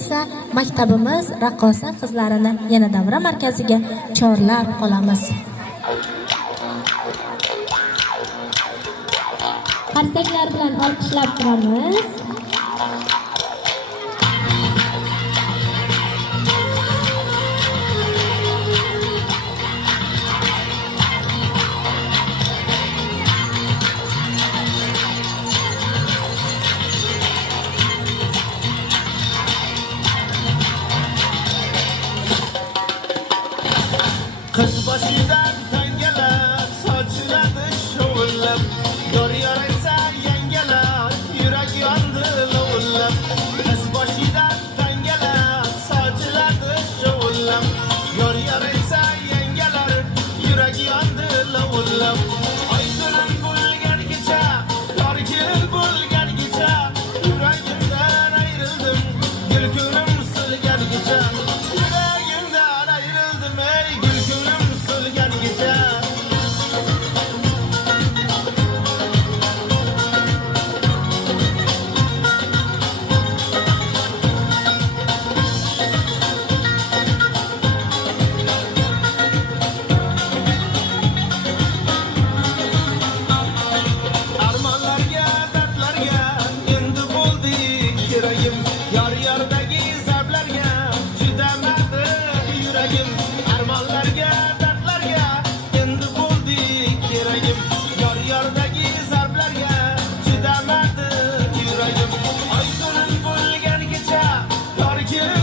esa maktabimiz raqqosa qizlarini yana davra markaziga chorlab qolamiz. Qarsaklar bilan olqishlab turamiz. Kız başıdan tangeler, saçladı şovullab, yor yaraysa yengeler, yürek yandı lovullab. Kız başıdan tangeler, saçladı şovullab, yor yaraysa yengeler, yürek yandı lovullab. Ay dönem bulgar gece, yar gelin bulgar gece, yüreğimden ayrıldım, gül gülüm sılgar gece. Yüreğimden ayrıldım ey gül gülüm sılgar gece. Armanlarga, dardlarga endi bo'ldi keragim. Yar yordagi zablarga chidamadi yuragim. Armanlarga, dardlarga endi bo'ldi keragim. Yar yordagi zablarga chidamadi yuragim. Ay so'rin bo'lgan kecha, yor kelib